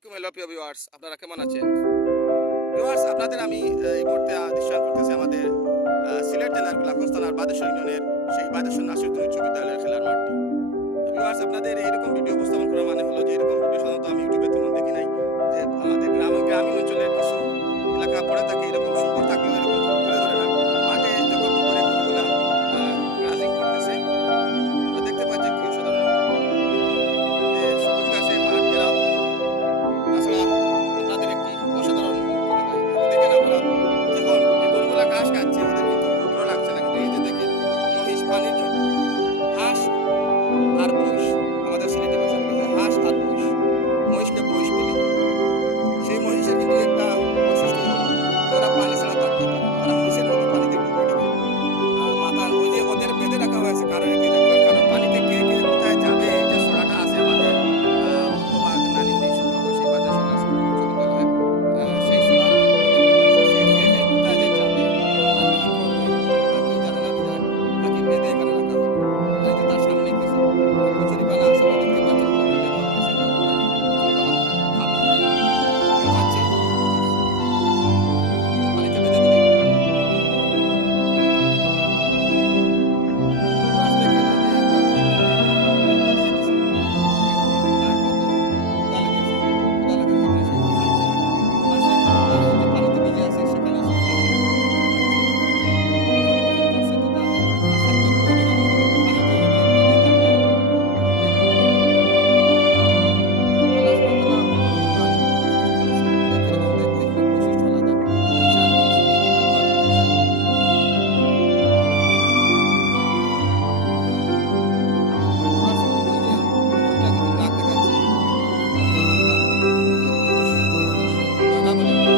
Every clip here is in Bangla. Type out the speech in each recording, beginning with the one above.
আসসালামু আলাইকুম প্রিয় ভিউয়ার্স, আপনারা কেমন আছেন? ভিউয়ার্স, আপনাদের আমি এই মুহূর্তে দৃশ্যায়ন করতেছি আমাদের সিলেট জেলার গোলাপগঞ্জ থানার বাদেশ্বর ইউনিয়নের সেই বাদেশ্বর নাসিরউদ্দিন উচ্চ বিদ্যালয়ের খেলার মাঠটি। ভিউয়ার্স, আপনাদের এইরকম ভিডিও উপস্থাপন করার মানে হলো যে এরকম ভিডিও সাধারণত আমি ইউটিউবে তেমন দেখি নাই। যে আমাদের গ্রামীণ অঞ্চলের কিছু এলাকা পড়ে থাকে এরকম সুন্দর থাকলেও এরকম তুলে ধরে না। মাঠে যখন দুপুরে গরুগুলা গ্রাজিং করতেছে, আমরা দেখতে পাচ্ছি কি অসাধারণ যে সবুজ ঘাসে মাঠ ঘেরাও। তাছাড়া আপনাদের একটি অসাধারণ মুহূর্ত দেখেন আপনারা যখন এই গরুগুলা ঘাস খাচ্ছে ওদের কিন্তু ক্ষুদ্র লাগছে না, কিন্তু এই যে দেখেন মহিষ পানির জন্য হাঁস আর মহিষ, আমাদের সিলেটি ভাষায় বলে যে হাঁস আর মহিষ, মহিষকে মহিষ বলি। সেই মহিষের কিন্তু একটা বৈশিষ্ট্য হলো যে ওরা পানি ছাড়া থাকতেই পারে না, ওরা হাঁসের মতো পানিতে ডুবে ডুবে মাথা ওই যে ওদের বেঁধে রাখা হয়েছে কারণ কারণ পানিতে কে কে কোথায় যাবে এই যে সোনাটা আছে আমাদের বঙ্গবাগ নারী সংগ্রহ সেই বাজার সোনা বিশ্ববিদ্যালয় সেই সোনার কিন্তু অনেক দিন আছে সে কে যে কোথায় যে যাবে আর কি করবে তা কেউ জানে না বিধায় তাকে বেঁধে এখানে রাখা হলো। এই যে তার সামনে কিছু কচুরিপানা আছে আমরা দেখতে পাচ্ছি ওগুলো বেঁধে দেওয়া হয়েছে এবং ওরা কিন্তু কচুরিপানা খাবে খাচ্ছে পানিতে বেঁধে দিলে গাছ দেখেন এই যে একটা বেঁধে দিয়েছে তার হয়তো ক্ষুধা লেগেছে, ক্ষুধা লাগার কারণে সে খাচ্ছে আর সে কিন্তু তার ওই যে পানিতে ভিজে আছে সেখানে সে গিয়ে খাচ্ছে যখনই গোসল করছে তো তার খাদ্য প্রয়োজনের মধ্যে কিন্তু পানিতেই ভিজে থাকে ইয়ে করবে। আল্লাহ সুবহানাহু ওয়া তাআলা কত প্রাণী কিন্তু সৃষ্টি করেছে, একই রকম দেখতে কিন্তু বৈশিষ্ট্য আলাদা। মহিষ আর মহিষ এই যে গরু আর মহিষ ভিউয়ার্স, ওই যে গরুটা কিন্তু রাগ দেখাচ্ছে মহিষ আর ওই যে পুরুষ মহিষ ময়না বলি আমরা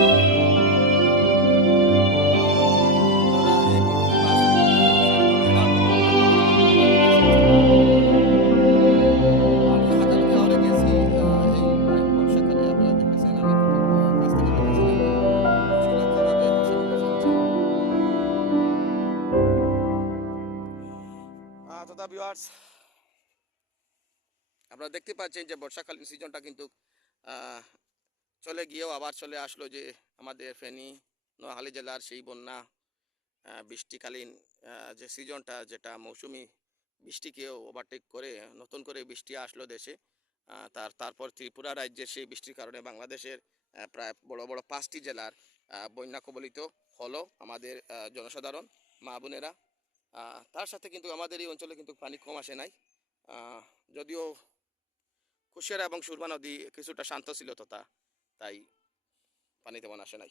ওরা এখন কিন্তু বাছুর সেরকম ভেড়ার মতো ওরা পালার মতো পালার চেষ্টা করতেছে মহিষগুলা। আমি হাঁটাহাঁটি হাওরে গেছি এই বর্ষাকালে আপনারা দেখতেছেন আমি কিন্তু কাছ থেকে দেখেছিলাম যে মহিষগুলা কিভাবে হাসি মুখে চলছে। তথা ভিউয়ার্স, আপনারা দেখতে পাচ্ছেন যে বর্ষাকালীন সিজনটা কিন্তু আহ, চলে গিয়েও আবার চলে আসলো যে আমাদের ফেনী নোয়াখালী জেলার সেই বন্যা বৃষ্টিকালীন যে সিজনটা যেটা মৌসুমি বৃষ্টিকেও ওভারটেক করে নতুন করে বৃষ্টি আসলো দেশে। তারপর ত্রিপুরা রাজ্যের সেই বৃষ্টির কারণে বাংলাদেশের প্রায় বড় বড় 5টি জেলার বন্যা কবলিত হলো আমাদের জনসাধারণ মা বোনেরা। তার সাথে কিন্তু আমাদের এই অঞ্চলে কিন্তু পানি কম আসে নাই। যদিও কুশিয়ারা এবং সুরমা নদী কিছুটা শান্ত ছিল তথা তাই পানি তেমন আসে নাই।